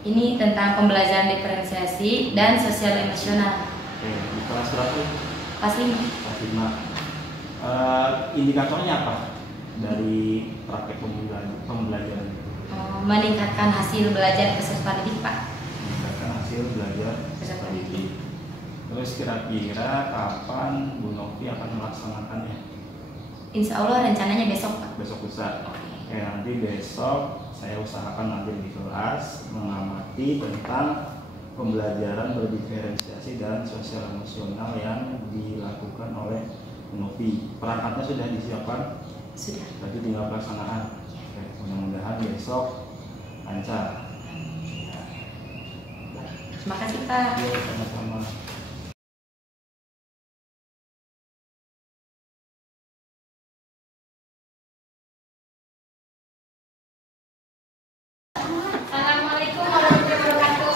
Ini tentang pembelajaran diferensiasi dan sosial emosional. Oke, di kelas berapa? Kelas 5. Kelas 5. Indikatornya apa dari praktek pembelajaran itu? Meningkatkan hasil belajar peserta didik, Pak. Meningkatkan hasil belajar Peserta didik. Terus kira-kira kapan Bu Novi akan melaksanakannya? Insya Allah rencananya besok, Pak. Besok lusa. Oke, nanti besok saya usahakan hadir di kelas mengamati tentang pembelajaran berdiferensiasi dan sosial emosional yang dilakukan oleh Bu Novi. Perangkatnya sudah disiapkan? Sudah. Berarti tinggal pelaksanaan. Oke, mudah-mudahan besok lancar. Terima kasih, Pak. Yuk, sama-sama. Assalamualaikum warahmatullahi wabarakatuh.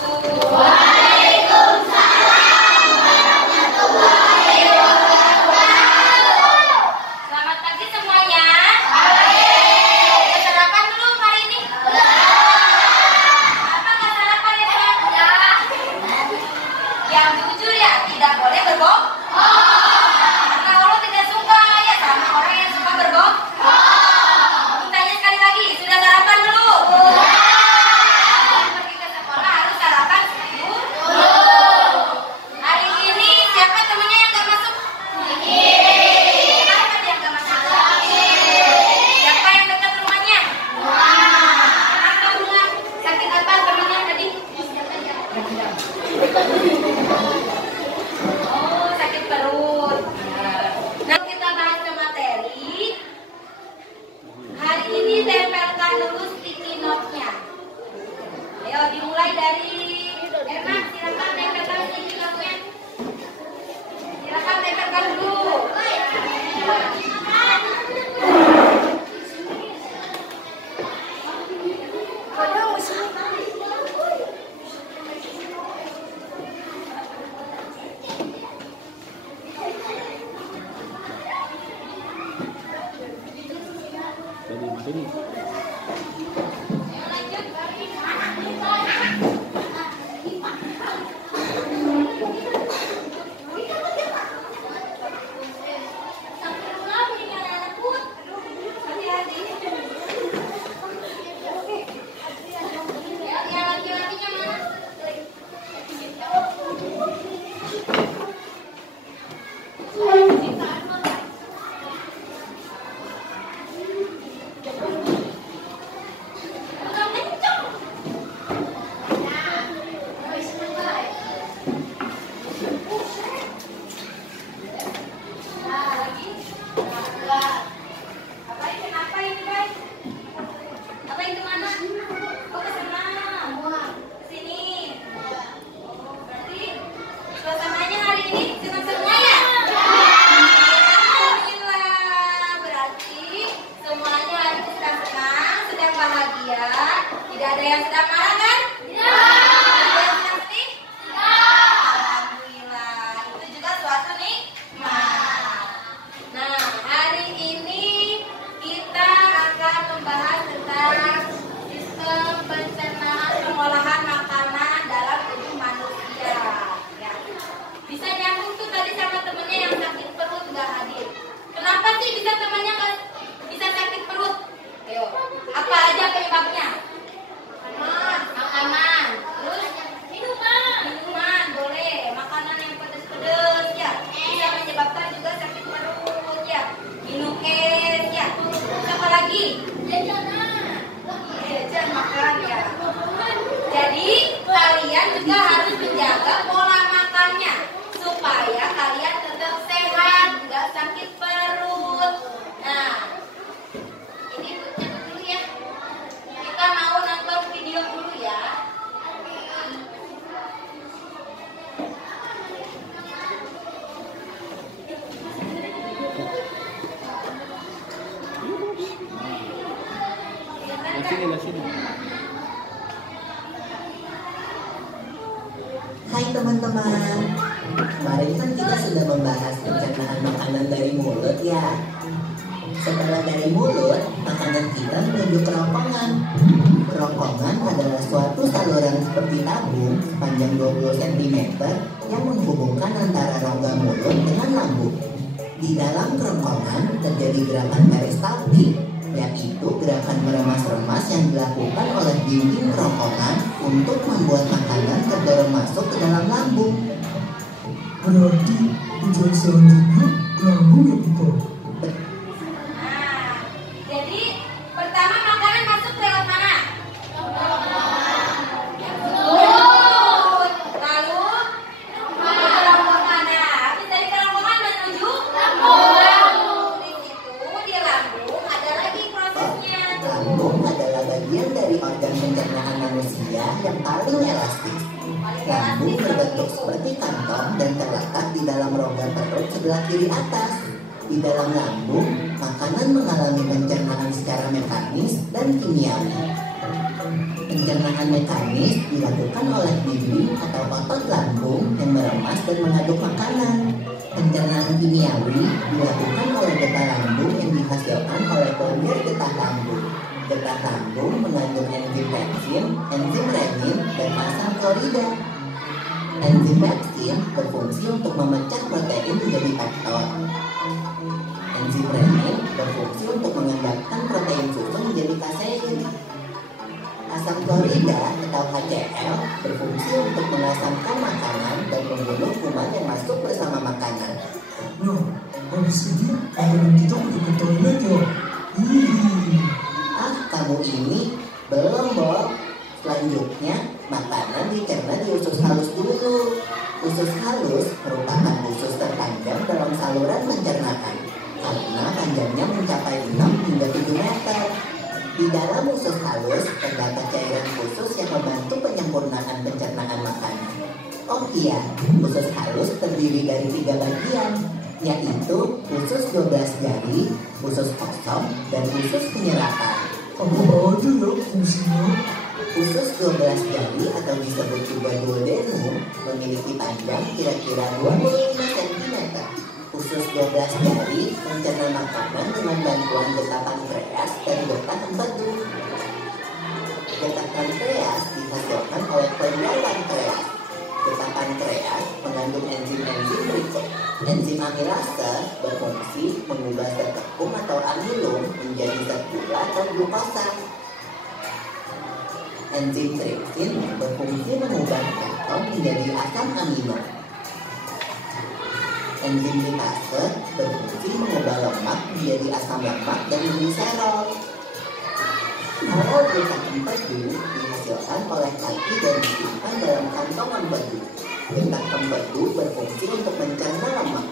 Selamat pagi semuanya. Udah sarapan belum hari ini? Apa nggak sarapan ya, Pak? Yang jujur ya, tidak boleh berbohong. Karena Allah tidak suka ya sama orang yang suka berbohong. Tanya sekali lagi, sudah sarapan belum? Pergi ke sekolah harus sarapan sebelum. Hari ini siapa temannya yang nggak masuk? Kenapa dia nggak masuk? Siapa yang dekat rumahnya? Kenapa bunga? Sakit apa temannya tadi? Oh, sakit perut. Nah, kita bahas ke materi. Hari ini tempelkan dulu sticky note-nya. Ayo dimulai dari Emma, silakan tempelkan sticky note-nya. Silakan tempelkan dulu. Jadi ini. Ayo lanjut. Yang laki-lakinya mana? Udah kenceng. Nah, lagi. Nah, apa ini? Kenapa ini, guys? Apa itu mana? Oh, ke sana. Ke sini. Oh, berarti suasananya hari ini senang semua ya? Alhamdulillah. Berarti semuanya hari ini sedang bahagia. Tidak ada yang sedang marah kan? Tidak. Ada yang sedang sedih? Tidak. Alhamdulillah. Itu juga suatu nikmat. Nah, hari ini kita akan membahas tentang sistem pencernaan pengolahan makanan dalam tubuh manusia. Ya. Bisa nyambung tuh tadi sama temennya yang sakit perut nggak hadir. Kenapa sih bisa temannya nggak bisa sakit perut? Ayo, apa aja penyebabnya? Makanan. Terus minuman boleh. Makanan yang pedas-pedas ya bisa menyebabkan juga sakit perut ya. Minum es ya. Terus apa lagi? Jajan makan ya. Jadi kalian juga harus menjaga pola makannya supaya kalian tetap sehat, nggak sakit perut. Nah, ini tutup dulu ya. Kita mau nonton video dulu ya. Sini. Hai teman-teman, kemarin kan kita sudah membahas pencernaan makanan dari mulut ya. Setelah dari mulut, makanan kita menuju kerongkongan. Kerongkongan adalah suatu tabung sepanjang 20 cm yang menghubungkan antara rongga mulut dengan lambung. Di dalam kerongkongan terjadi gerakan peristaltik, yaitu gerakan meremas-remas yang dilakukan oleh dinding kerongkongan untuk membuat makanan terdorong masuk ke dalam lambung. Berarti tujuan selanjutnya lambung ya Pito? Nah, jadi pertama makanan masuk lewat mana? Mulut. Lalu ke kerongkongan. Habis dari kerongkongan menuju lambung. Di situ di lambung ada lagi prosesnya. Lambung adalah bagian dari organ pencernaan manusia yang paling elastis. Lambung berbentuk seperti kantong dan terletak di dalam rongga perut sebelah kiri atas. Di dalam lambung, makanan mengalami pencernaan secara mekanis dan kimiawi. Pencernaan mekanis dilakukan oleh dinding atau otot lambung yang meremas dan mengaduk makanan. Pencernaan kimiawi dilakukan oleh getah lambung yang dihasilkan oleh kelenjar getah lambung. Getah lambung mengandung enzim pepsin, enzim renin, dan asam klorida. Enzim pepsin berfungsi untuk memecah protein menjadi peptid. Enzim renin berfungsi untuk mengembangkan protein susu menjadi kasein. Asam klorida atau HCl berfungsi untuk mengasamkan makanan dan membunuh kuman yang masuk bersama makanan. Nah, habis ini makanan kita pergi ke toilet ya? Kamu ini belum, Bob. Selanjutnya, makanan dicerna di usus halus dulu. Usus halus merupakan usus terpanjang dalam saluran pencernaan karena panjangnya mencapai 6 hingga 7 meter. Di dalam usus halus terdapat cairan khusus yang membantu penyempurnaan pencernaan makanan. Oh iya, usus halus terdiri dari 3 bagian, yaitu usus 12 jari, usus kosong, dan usus penyerapan. Apa aja ya fungsinya? Usus 12 jari atau disebut juga duodenum memiliki panjang kira-kira 25 cm. Usus 12 jari mencerna makanan dengan bantuan getah pankreas dan getah empedu. Getah pankreas dihasilkan oleh kelenjar pankreas. Getah pankreas mengandung enzim-enzim berikut. Enzim amilase berfungsi mengubah zat tepung atau amilum menjadi zat gula atau glukosa. Enzim tripsin berfungsi mengubah keton menjadi asam amino. Enzim lipase berfungsi mengubah lemak menjadi asam lemak dan gliserol. Kalau getah empedu dihasilkan oleh kaki dan disimpan dalam kantong empedu. Getah empedu berfungsi untuk mencerna lemak.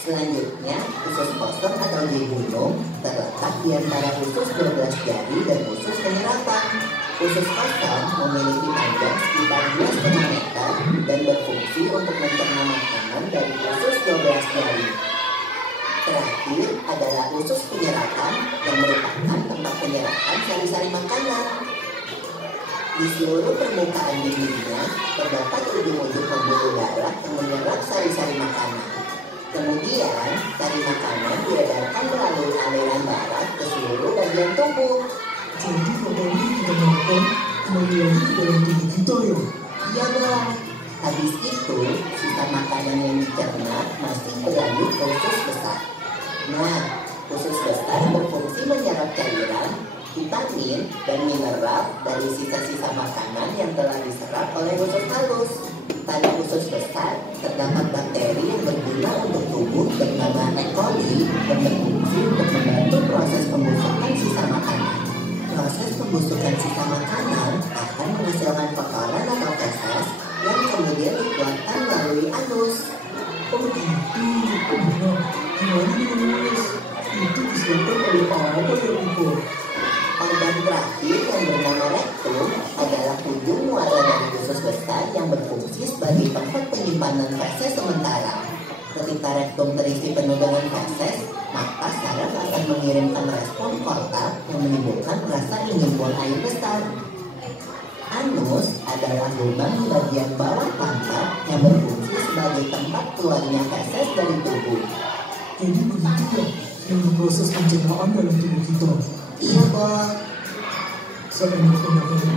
Selanjutnya, usus kosong atau jejunum terletak di antara usus 12 jari dan usus penyerapan. Usus kosong memiliki panjang sekitar 2,5 meter dan berfungsi untuk mencerna makanan dari usus 12 jari. Terakhir adalah usus penyerapan yang merupakan tempat penyerapan sari-sari makanan. Di seluruh permukaan dindingnya terdapat ujung-ujung pembuluh darah yang menyerap sari-sari makanan. Kemudian, sari makanan diedarkan melalui aliran darah ke seluruh bagian tubuh. Jadi makanan yang kita makan kembali lagi ke dalam tubuh kita ya? Iya dong. Habis itu, sisa makanan yang dicerna masih berlanjut ke usus besar. Nah, usus besar berfungsi menyerap cairan, vitamin, dan mineral dari sisa-sisa makanan yang telah diserap oleh usus halus. Pada usus besar terdapat bakteri yang berguna untuk tubuh bernama E. coli yang berfungsi untuk membantu proses pembusukan sisa makanan. Proses pembusukan sisa makanan akan menghasilkan kotoran atau feses yang kemudian dikeluarkan melalui anus. Oh gitu, nah gimana nih Mas? Itu disebabkan oleh apa ya Pito? Organ terakhir yang bernama rektum adalah ujung muara dari usus besar yang berfungsi sebagai tempat penyimpanan feses sementara. Ketika rektum terisi penuh dengan feses, maka saraf akan mengirimkan respon kortak yang menimbulkan rasa ingin buang air besar. Anus adalah lubang di bagian bawah pantat yang berfungsi sebagai tempat keluarnya feses dari tubuh. Jadi begitu ya yang proses pencernaan dalam tubuh kita. Iya, Bob. Saya enak-enak ini.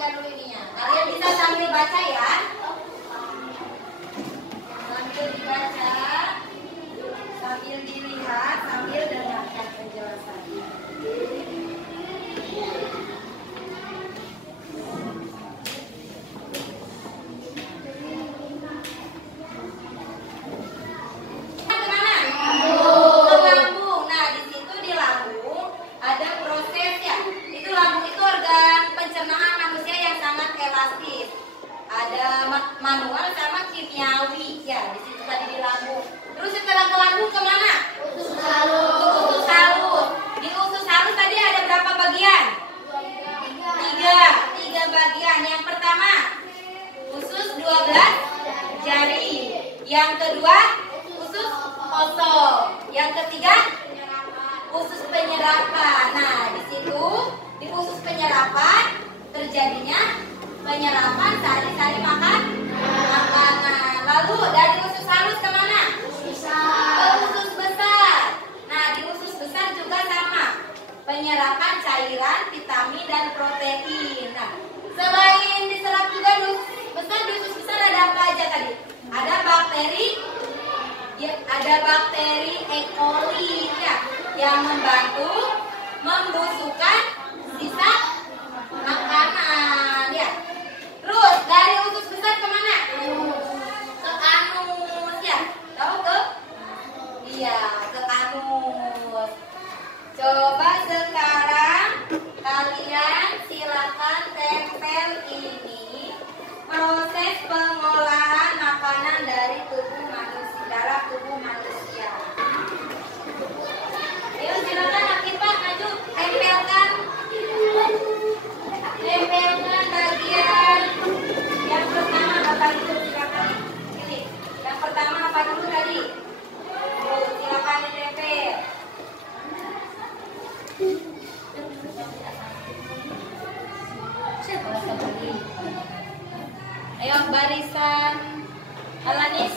perhatikan dulu ininya. Kalian bisa sambil baca ya. Sambil dibaca, sambil dilihat, sambil dengarkan penjelasannya. Manual sama kimiawi ya, di situ tadi di lambung. Terus setelah ke lambung kemana? Usus halus. Di usus halus tadi ada berapa bagian? Tiga bagian. Yang pertama usus 12 jari. Yang kedua usus kosong. Yang ketiga usus penyerapan. Nah di situ di usus penyerapan terjadinya penyerapan sari-sari makanan. Lalu dari usus halus kemana? Ke usus besar. Nah di usus besar juga sama, penyerapan cairan, vitamin dan protein. Nah selain diserap juga di usus besar ada apa aja tadi? Ada bakteri, ya, ada bakteri E. coli ya, yang membantu membusukkan sisa makanan ya. Terus dari usus besar kemana? Ke anus ya. Tahu ke? Iya, ke anus. Coba sekarang kalian silakan tempel ini proses pengolahan makanan dari tubuh manusia, darah tubuh manusia. Ayo silakan Akifah maju, tempelkan bagian yang pertama apa itu, silakan pilih. Yang pertama apa dulu tadi? Silakan ditempel. Ayo barisan Alanis.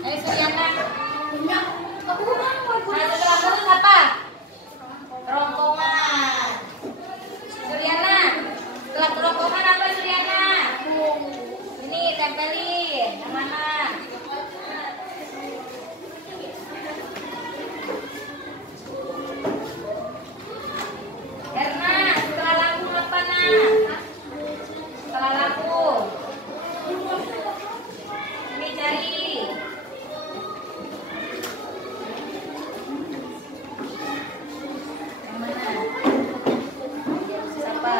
Ayo Suryana. Nah setelah lurus apa? Kerongkongan. Suryana. Setelah kerongkongan apa Suryana? Ini tempelin. Yang mana? Erna, setelah lambung apa nak? Setelah lambung. Ini cari. Yang mana? Siapa?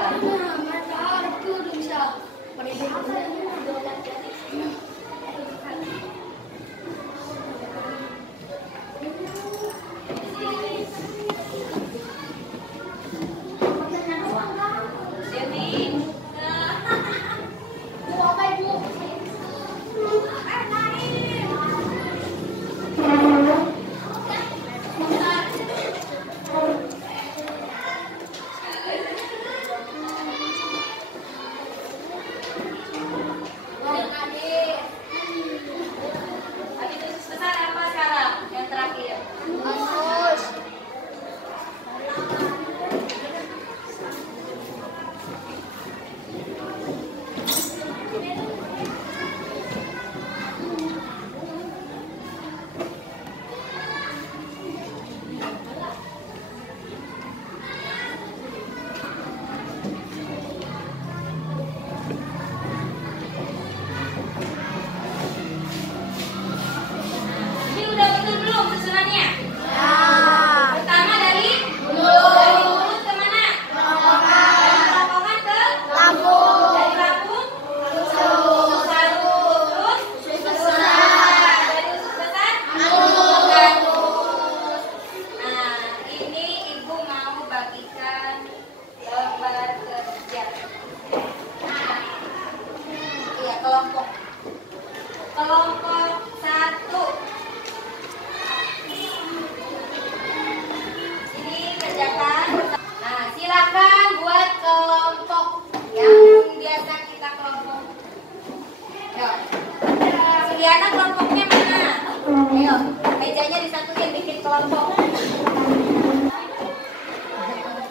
disatuin bikin kelompok.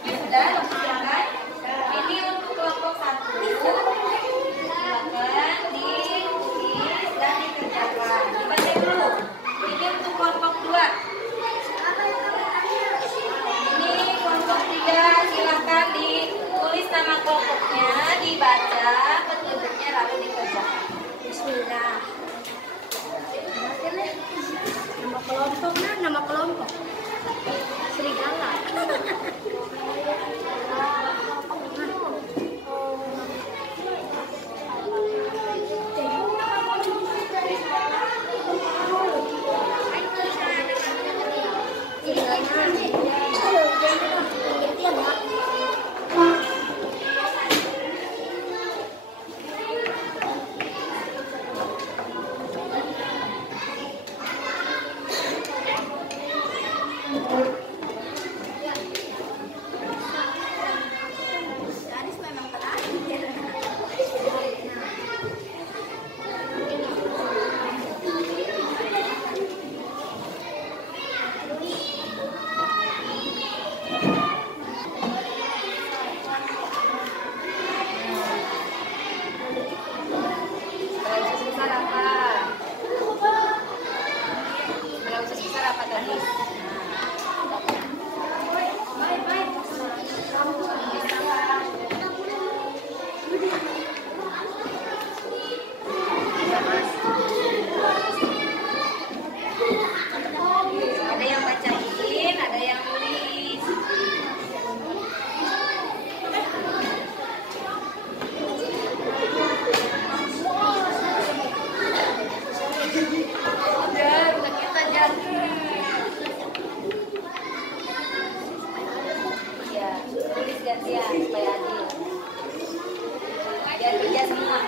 Sudah, silakan. Ini untuk kelompok 1. Silakan ditulis dan dikerjakan. Dibaca dulu. Ini untuk kelompok 2. Ini kelompok 3. Silakan ditulis nama kelompoknya, dibaca petunjuknya lalu dikerjakan. Bismillah. Nama kelompoknya nama kelompok serigala. Supaya adil, biar kerja semua.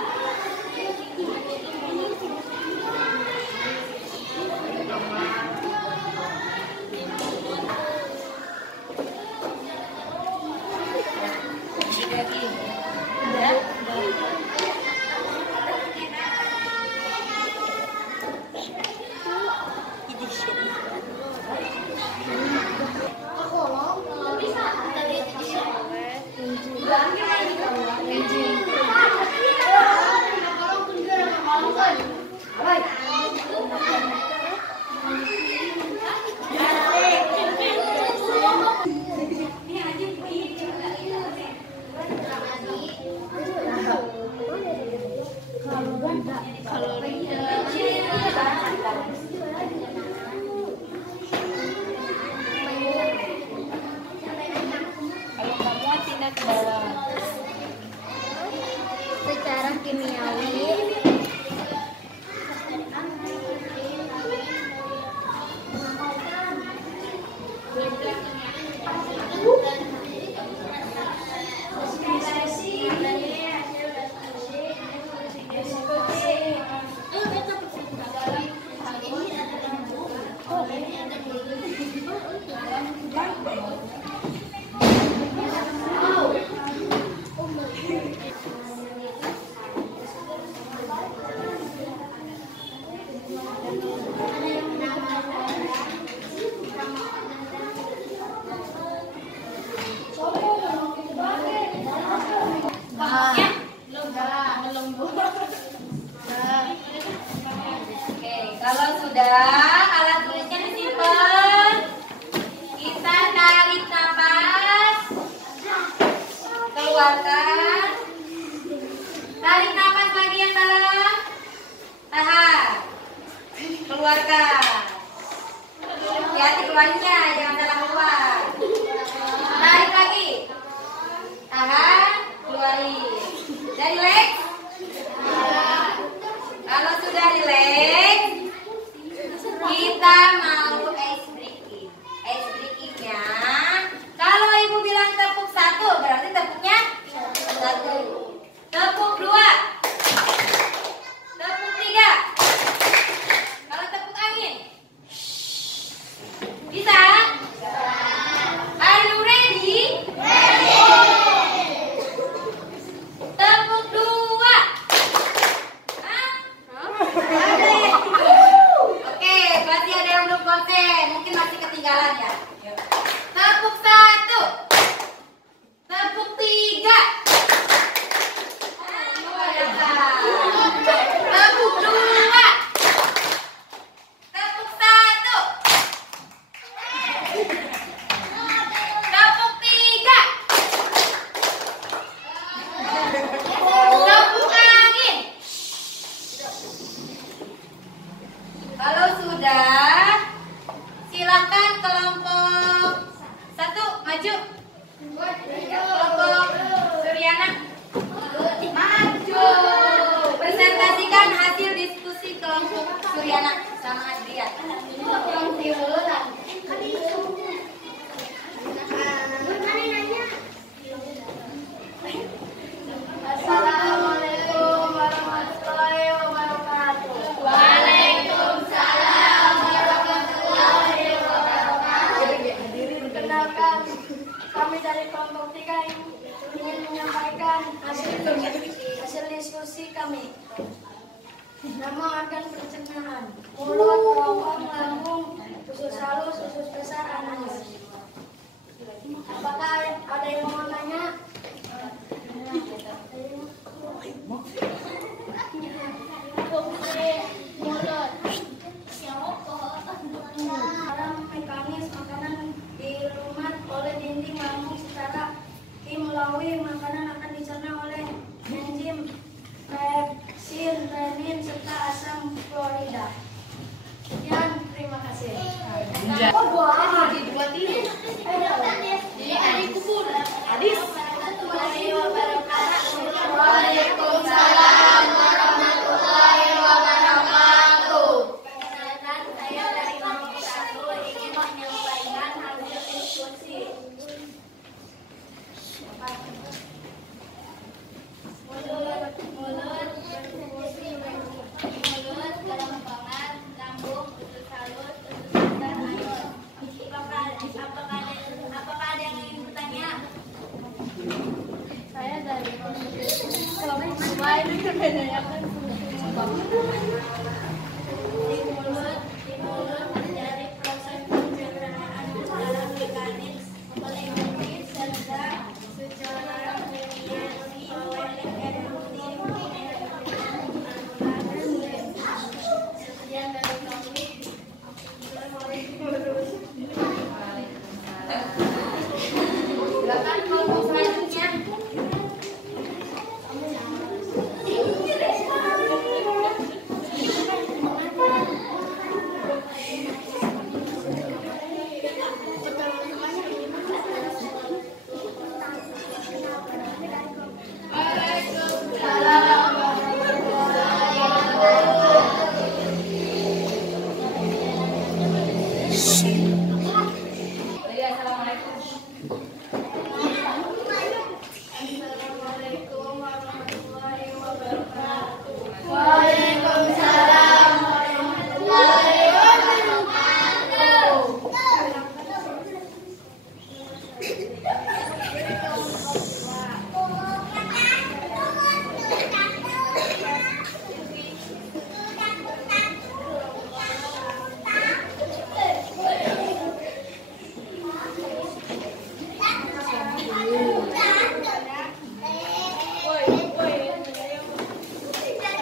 Secara kimiawi kalau sudah alat tulisnya disimpan, kita tarik nafas, keluarkan, tarik nafas lagi yang dalam, tahan, keluarkan, hati-hati keluarnya, jangan salah keluar, tarik lagi, tahan, keluarin, dan relax. Kalau sudah relax, kita Kang Adrian. Assalamualaikum warahmatullahi wabarakatuh. Waalaikumsalam warahmatullahi wabarakatuh. Perkenalkan, kami dari kelompok 3 ingin menyampaikan hasil diskusi kami. Nama organ pencernaan: mulut, kerongkong, lambung, usus halus, usus besar, anus. Apakah ada yang mau nanya? Mekanis makanan dirumat oleh dinding lambung secara melalui makanan akan dicerna oleh enzim pepsin, renin, serta asam klorida. Sekian, terima kasih. Oh, buah. Jadi ada kubur. Hadis. Waalaikumsalam warahmatullahi wabarakatuh. Perkenalkan, saya dari kelompok 1 ingin menyampaikan hasil diskusi. Mulut, kerongkongan, lambung, usus halus, usus besar, anus. Apakah ada yang ingin bertanya? Saya dari kelompok 2 ini berbeda kan? Di mulut terjadi proses pencernaan secara mekanis oleh enzim serta secara kimiawi oleh enzim. Sekian dari kami. Silakan kelompok selanjutnya. Jadi assalamualaikum. Assalamualaikum warahmatullahi wabarakatuh. Waalaikumsalam warahmatullahi wabarakatuh.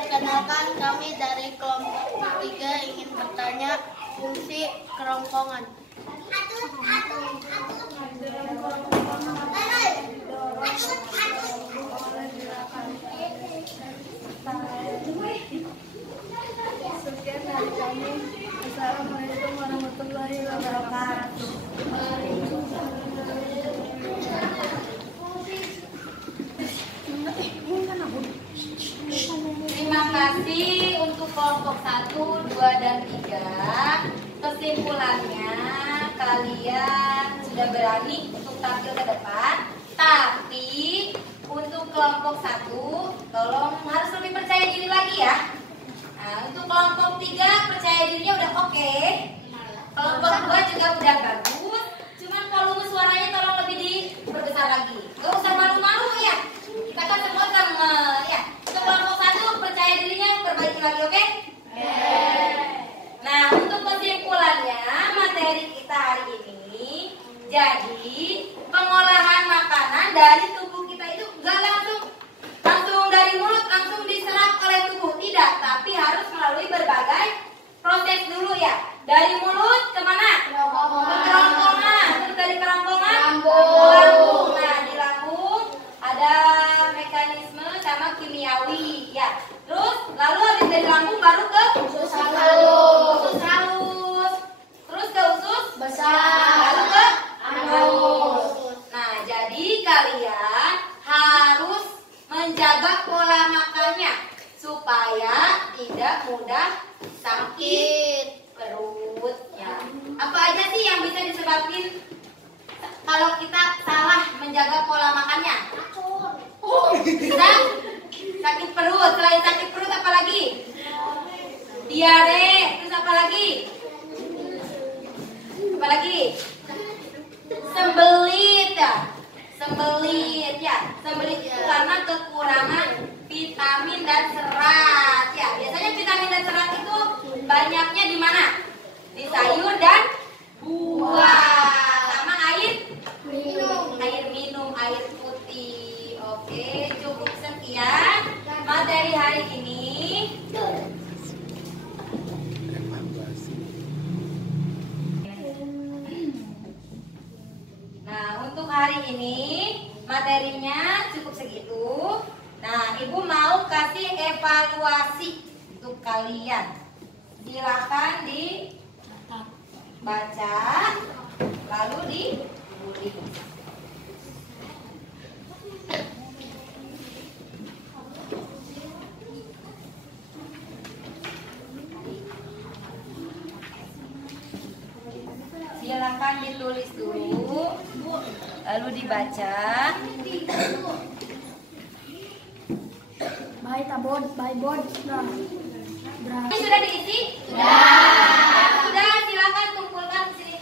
Perkenalkan, kami dari kelompok 3 ingin bertanya fungsi kerongkongan. Sekian dari kami. Assalamualaikum warahmatullahi wabarakatuh. Terima kasih untuk kelompok 1, 2, dan 3. Kesimpulannya, kalian sudah berani untuk tampil ke depan. Tapi untuk kelompok 1, tolong harus lebih percaya diri lagi ya. Nah, untuk kelompok 3 percaya dirinya udah oke. Kelompok 2 juga udah bagus. Cuman volume suaranya tolong lebih diperbesar lagi. Gak usah malu-malu ya. Kita kan semua teman ya. Untuk kelompok 1 percaya dirinya perbaiki lagi, oke? Nah, untuk kesimpulannya materi kita hari ini, jadi pengolahan makanan dari tubuh kita itu gak langsung dari mulut langsung diserap oleh tubuh, tidak, tapi harus melalui berbagai proses dulu ya. Dari mulut kemana? Ke kerongkongan. Terus dari kerongkongan ke lambung. Nah, di lambung ada mekanisme sama kimiawi ya. Terus lalu habis dari lambung baru ke usus halus. Terus ke usus besar. Lalu ke anus. Nah, jadi kalian harus menjaga pola makannya supaya tidak mudah sakit. Sakit perut, selain sakit perut apa lagi? Diare, terus apa lagi? Apa lagi? Sembelit ya. Sembelit ya. Sembelit itu karena kekurangan vitamin dan serat ya. Biasanya vitamin dan serat itu banyaknya di mana? Di sayur dan buah. Sama air minum. Air minum, air putih. Oke, cukup sekian materi hari ini. Nah, untuk hari ini materinya cukup segitu. Nah, Ibu mau kasih evaluasi untuk kalian. Silakan dibaca, lalu ditulis. Silakan ditulis dulu, lalu dibaca. Baik tabon, baik bod. Ini sudah diisi? Sudah. Sudah, silakan kumpulkan di sini.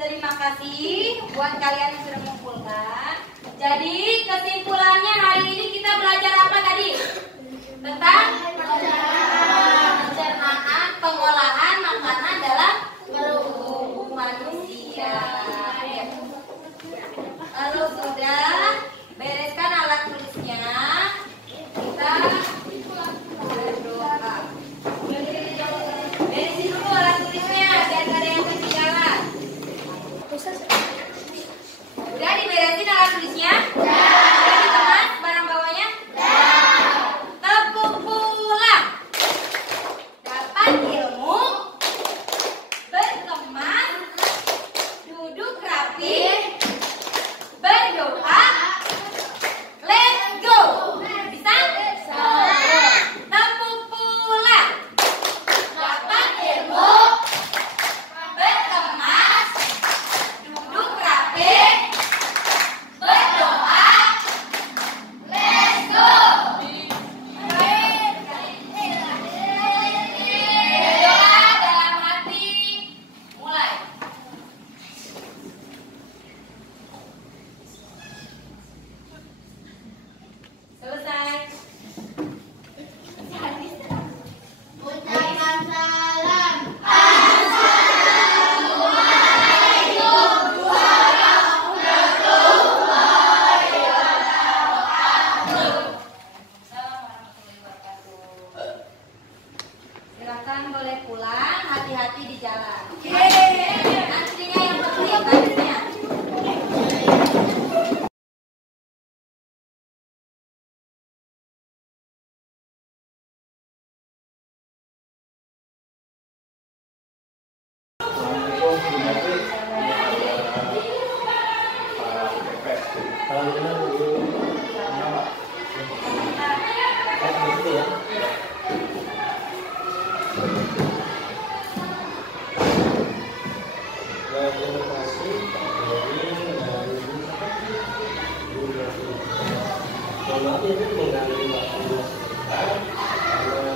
Terima kasih buat kalian yang sudah mengumpulkan. Jadi kesimpulannya hari ini kita belajar apa tadi? Tentang pencernaan, pengolahan makanan dalam tubuh manusia. Ya. Lalu sudah bereskan alat tulisnya. Kita berdoa. Beresin dulu alat tulisnya biar gak ada yang ketinggalan. Udah diberesin alat tulisnya? Udah dikemas barang bawahnya? Tepuk pulang. Dapat ilmu, berkemas, duduk rapi, berdoa. Let's go. Bisa? Tepuk pulang. Dapat ilmu, berkemas, duduk rapi, berdoa. Let's go. Berdoa dalam hati. Mulai. Selesai. Ucapan salam. Silakan boleh pulang, hati-hati di jalan. Antrinya yang penting, antrinya. Assalamualaikum, Bu Menteri. Pak Pepes. Salam kenal Bu. Nama Pak. Gitu ya. Terima kasih dari mohon maaf ini mengganggu waktu karena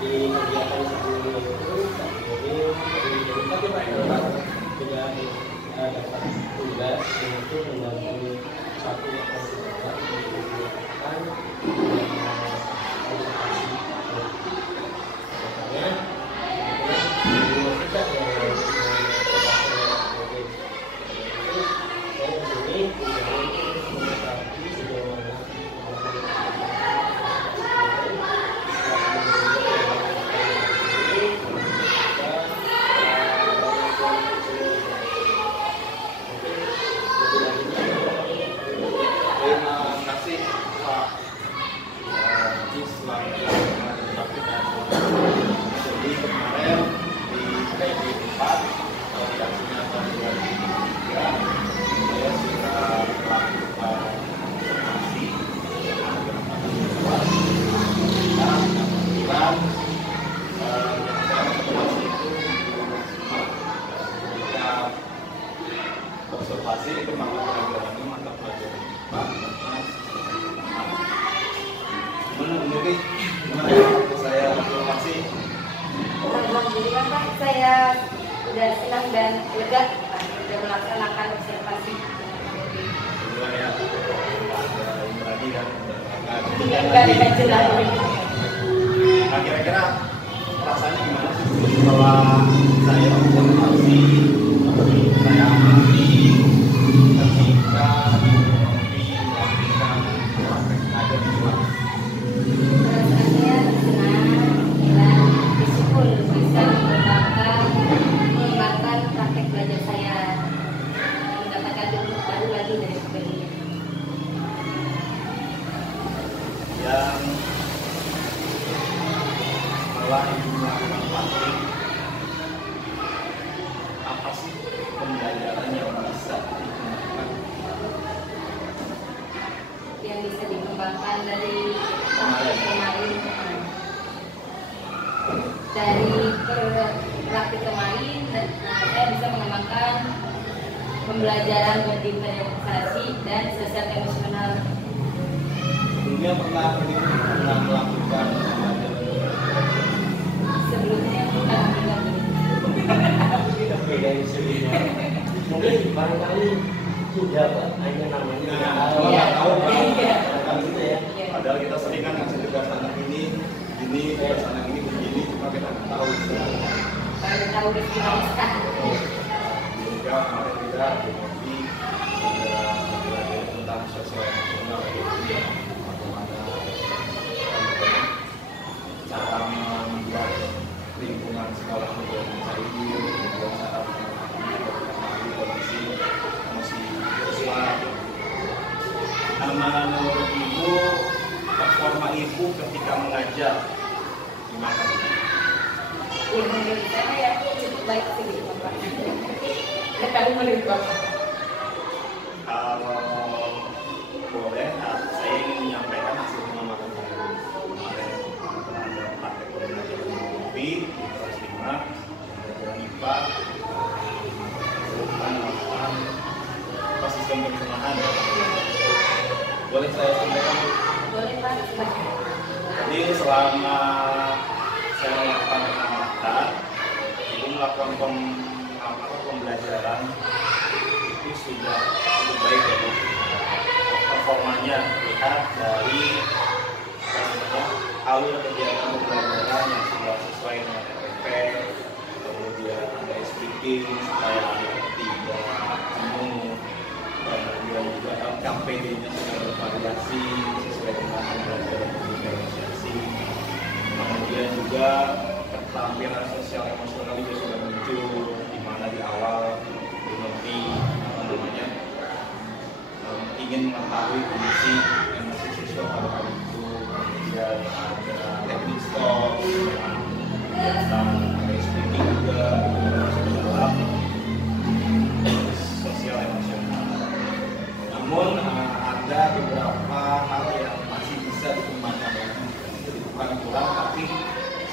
di kegiatan sebelumnya itu tapi Pak Irwan sudah dapat tugas untuk mendampingi satu saya sudah senang dan lega sudah melaksanakan observasi. Ya, ada ini lagi kan. Enggak jelas. Nah, kira-kira rasanya gimana sih setelah saya observasi, saya amati ketika di melakukan praktek ada di luar. Rasanya senang dan bersyukur bisa mengembangkan praktek belajar saya, mendapatkan ilmu baru lagi dari sebelumnya. Yang setelah ibu melakukan praktik, apa sih pembelajaran yang bisa dikembangkan? Yang bisa dikembangkan dari praktek kemarin. Dari praktek kemarin, saya bisa mengembangkan pembelajaran berdifferensiasi dan sosial emosional. Sebelumnya pernah melakukan pembelajaran Sebelumnya bukan beda istilah. Mungkin barangkali sudah Pak, hanya namanya cuma nggak tahu Pak. Iya. Kan gitu ya. Iya. Padahal kita sering kan ngasih tugas anak ini tugas anak ini begini, cuma kita nggak tahu. Baru tahu di sekolah. Juga kemarin kita di belajar tentang sosial emosional, bagaimana cara membuat lingkungan sekolah menjadi cair, kemudian cara mengenali kondisi emosi siswa. Menurut Ibu, performa Ibu ketika mengajar gimana? Ya, menurut saya ya cukup baik sih di Bapak. Kalau menurut Bapak. Kalau boleh, saya ingin menyampaikan hasil pengamatan saya kemarin ada praktek pembelajaran kopi di kelas 5, pembelajaran IPA, melakukan sistem pencernaan. Boleh saya sampaikan? Boleh Pak. Jadi selama saya melakukan pengamatan, itu melakukan pembelajaran itu sudah cukup baik ya Bu. Performanya lihat dari alur kegiatan pembelajaran yang sudah sesuai dengan RPP, kemudian ada speaking supaya anak tidak jenuh, kemudian juga KPD-nya sudah bervariasi sesuai dengan pembelajaran diferensiasi, kemudian juga keterampilan sosial emosional juga sudah muncul, di mana di awal lebih ingin mengetahui kondisi emosi siswa pada hari itu, kemudian ada teknik stop, dan ada speaking juga masuk ke dalam sosial emosional. Namun ada beberapa hal yang masih bisa dikembangkan lagi, itu bukan kurang tapi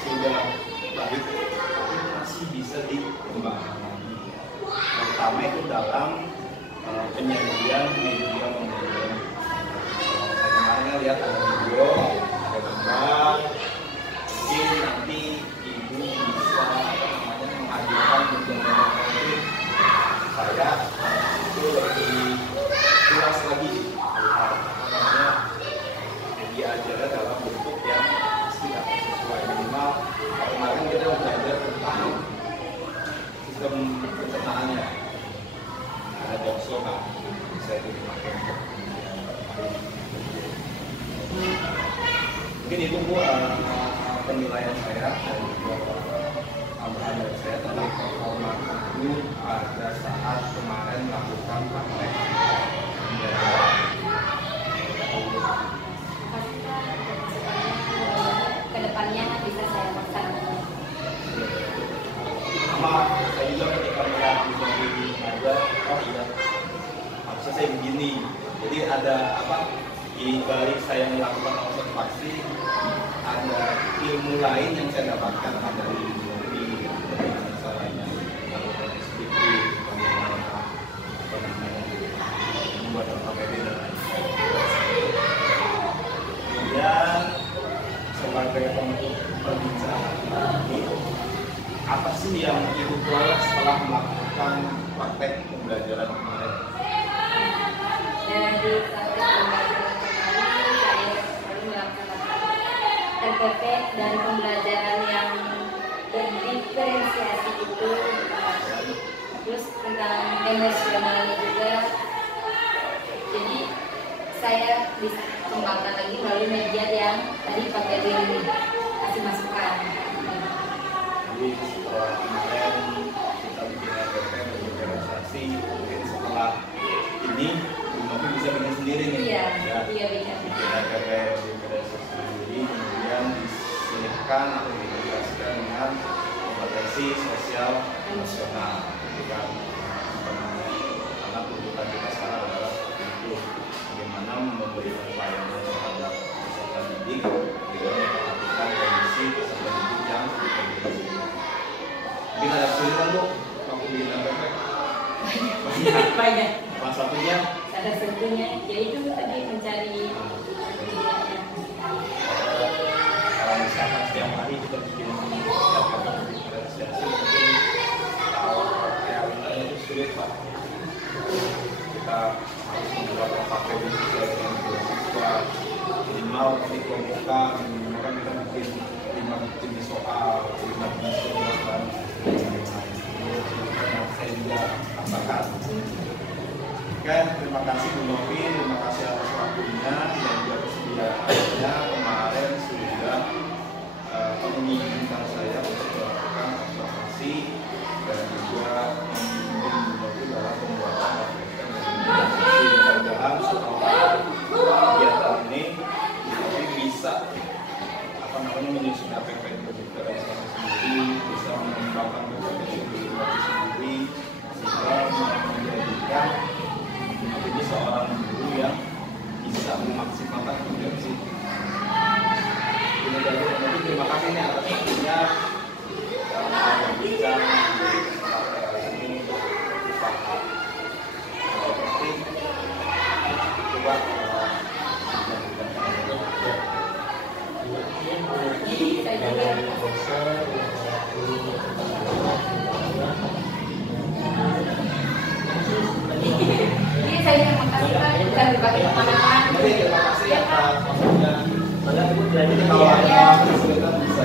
sudah baik, tapi masih bisa dikembangkan lagi. Pertama itu dalam penyajian media pembelajaran. Saya kemarin lihat ada video, ada gambar, mungkin nanti Ibu bisa menghadirkan beberapa konkret saya itu lebih jelas lagi media ajarnya dalam bentuk yang tidak sesuai. Minimal kemarin kita belajar tentang sistem pencernaannya. Ada doxo kan, bisa itu dipakai untuk mungkin itu Bu penilaian saya dan juga tambahan dari saya tentang performa Ibu pada saat kemarin melakukan praktek Kedepannya bisa saya laksanakan. sama saya juga ketika melihat di ada oh iya harusnya saya begini, jadi ada apa di balik saya melakukan observasi ada ilmu lain yang saya dapatkan dari bagaimana caranya melakukan SPP, bagaimana membuat KPD dan lain sebagainya. Kemudian sebagai penutup perbincangan ini, apa sih yang Ibu virtual setelah melakukan praktek pembelajaran kemarin? Dari praktek pembelajaran kemarin saya selalu melaksanakan TPP dari pembelajaran yang berdiferensiasi itu, terus tentang emosionalnya juga. Jadi saya bisa kembangkan lagi melalui media yang tadi Pak Kevin kasih masukan. Jadi setelah kemarin kita bikin RPP berdiferensiasi, mungkin setelah ini mungkin bisa bikin sendiri nih. Iya, ya. iya bisa. Bikin RPP berdiferensiasi sendiri, kemudian diselipkan atau diintegrasikan dengan kompetensi sosial emosional. Itu kan apa namanya? Karena tuntutan kita sekarang adalah seperti itu. Bagaimana memberikan pelayanan terhadap peserta didik dengan memperhatikan kondisi peserta didik yang berkondisi. Mungkin ada kesulitan Bu waktu di RPP? Banyak. Salah satunya Ada tentunya, yaitu tadi mencari kalau misalkan setiap hari kita bikin diferensiasi, mungkin kalau realitanya itu sulit Pak. Kita harus membuat OKPD sesuai dengan siswa, minimal di pramuka, minimal kan kita bikin 5 jenis soal, 5 jenis kegiatan, dan lain-lain. Saya juga rasakan. Oke, terima kasih Bu Novi, terima kasih atas waktunya dan juga kesediaannya kemarin sudah mengizinkan saya untuk melakukan observasi dan juga membimbing Bu Novi dalam pembuatan RPP. Mudah-mudahan setelah kegiatan ini Bu Novi bisa menyusun RPP berdiferensiasi sendiri, bisa mengembangkan berbagai sendiri sehingga menjadikan jadi seorang guru yang bisa memaksimalkan potensi. Terima kasih nih atas waktunya yang berbincang di kesempatan ini untuk berfakat. Seperti coba ini saya terima kasih Pak, bukan berbagi pengalaman. terima kasih atas waktunya. Padahal Ibu jadi kalau ada kesulitan bisa